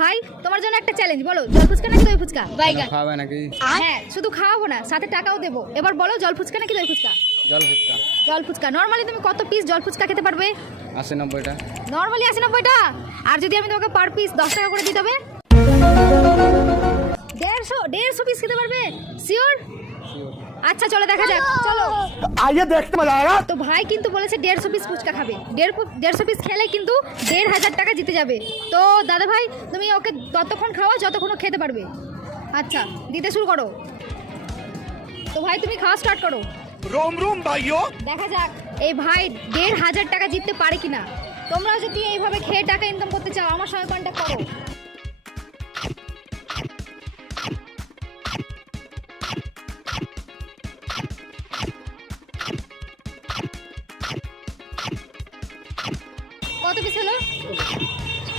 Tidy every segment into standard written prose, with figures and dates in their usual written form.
ভাই তোমার জন্য একটা চ্যালেঞ্জ, বলো জল ফুচকা নাকি দই ফুচকা? খাবে নাকি? হ্যাঁ, শুধু খাওয়াবো না, সাথে টাকাও দেবো। এবার বলো জল ফুচকা নাকি দই ফুচকা? জল ফুচকা। জল ফুচকা। নর্মালি তুমি কত পিস জল ফুচকা খেতে পারবে? 80-90টা। নর্মালি 80-90টা। আর যদি আমি তোমাকে পার পিস 10 টাকা করে দিতে হবে? 150 পিস খেতে পারবে? শিওর? আচ্ছা চলো দেখা যাক, চলো आइए देखते मजा आएगा। তো ভাই কিন্তু বলেছে 150 পিস ফুচকা খাবে। 150 পিস খেলে কিন্তু 1500 টাকা জিতে যাবে। তো দাদা ভাই তুমি ওকে ততক্ষণ খাওয়া যতক্ষণ ও খেতে পারবে। আচ্ছা দিতে শুরু করো। তো ভাই তুমি খাওয়া স্টার্ট করো। रोम रोम भाइयों। দেখা যাক এই ভাই 1500 টাকা জিততে পারে কিনা। তোমরাও যদি এইভাবে খেয়ে টাকা ইনকাম করতে চাও আমার সঙ্গে কন্ট্যাক্ট করো। কত পিস হলো?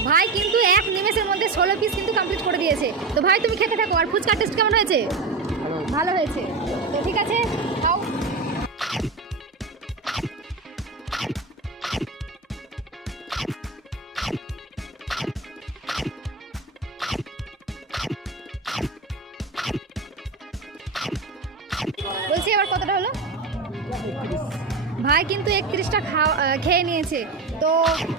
ভাই কিন্তু এক নিমেষের মধ্যে 16 পিস কিন্তু কমপ্লিট করে দিয়েছে। তো ভাই তুমি খেতে থাকো। আর ফুচকার টেস্ট কেমন হয়েছে? ভালো হয়েছে। তো ঠিক আছে খাও। বলছি এবার কতটা হলো? ভাই কিন্তু 31টা খেয়ে নিয়েছে। তো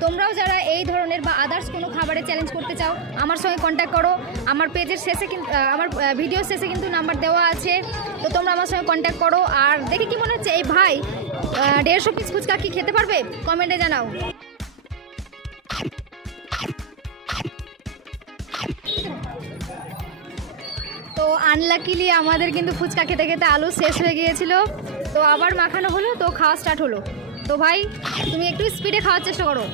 তোমরাও যারা এই ধরনের বা আদার্স কোনো খাবারে চ্যালেঞ্জ করতে চাও আমার সঙ্গে কন্ট্যাক্ট করো। আমার পেজের শেষে কিন্তু আমার ভিডিও শেষে কিন্তু নাম্বার দেওয়া আছে। তো তোমরা আমার সঙ্গে কন্ট্যাক্ট করো। আর দেখে কি মনে হচ্ছে এই ভাই 150 পিস ফুচকা কি খেতে পারবে? কমেন্টে জানাও। তো আনলাকিলি আমাদের কিন্তু ফুচকা খেতে খেতে আলু শেষ হয়ে গিয়েছিল। তো আবার মাখানো হলো, তো খাওয়া স্টার্ট হলো। তো ভাই তুমি একটু স্পিডে খাওয়ার চেষ্টা করো।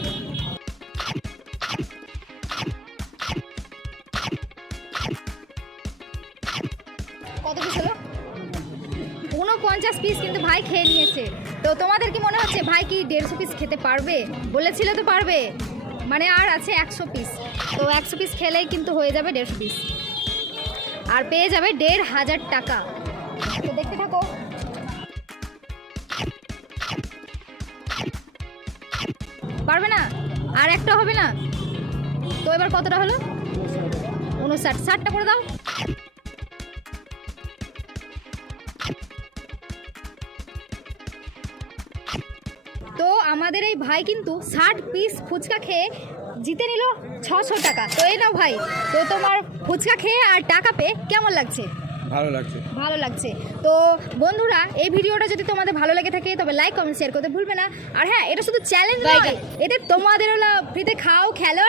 কত পিস হলো? 49 পিস কিন্তু ভাই খেয়ে নিয়েছে। তো তোমাদের কি মনে হচ্ছে ভাই কি 150 পিস খেতে পারবে? বলেছিল তো পারবে, মানে আর আছে 100 পিস। তো 100 পিস খেলেই কিন্তু হয়ে যাবে 150 পিস আর পেয়ে যাবে 1500 টাকা। তো দেখতে থাকো। পারবে না? আর একটা হবে না? তো এবার কতটা হলো? 59। 60টা করে দাও। তো আমাদের এই ভাই কিন্তু 60 পিস ফুচকা খেয়ে জিতে নিল 600 টাকা। তো এই নাও ভাই, তো তোমার ফুচকা খেয়ে আর টাকা পেয়ে কেমন লাগছে? ভালো লাগছে। ভালো লাগছে। তো বন্ধুরা এই ভিডিওটা যদি তোমাদের ভালো লেগে থাকে তবে লাইক কমেন্ট শেয়ার করতে ভুলবে না। আর হ্যাঁ, এটা শুধু চ্যালেঞ্জ নয়, এতে তোমাদের হলো ফ্রিতে খাও, খেলো।